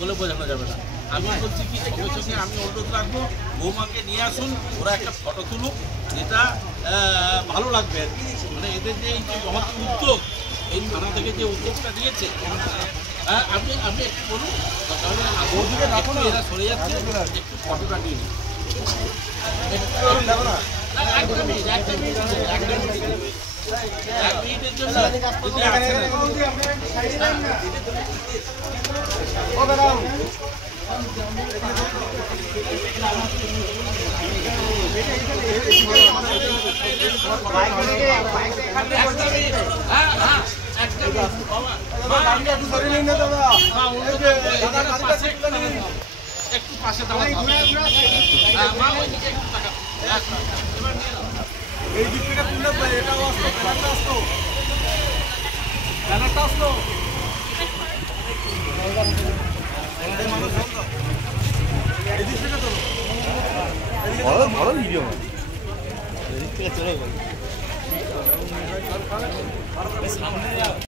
বলে বোঝানো যাবে না। আমি বলছি কি সঙ্গে সঙ্গে আমি অনুরোধ রাখবো বৌমাকে নিয়ে আসুন, ওরা একটা ফটো তুলুক, যেটা ভালো লাগবে আর কি। মানে এদের যে এই যে মহৎ উদ্যোগ, এই থানা থেকে যে উদ্যোগটা নিয়েছে, আপনি আপনি একটু বলুন, তাহলে এরা সরে যাচ্ছে, একটু ফটোটা নিয়ে নিন। একটা মিনিটের জন্য একটু পাশে দাঁড়াতে হবে। এই দিক থেকে তুলে এটাও আসতো, ব্যানারটা আসতো, ব্যানারটা আসতো। এই দিক থেকে তোলো, ভালো ভালো ভিডিও, এদিক থেকে চলে গেল সামনে।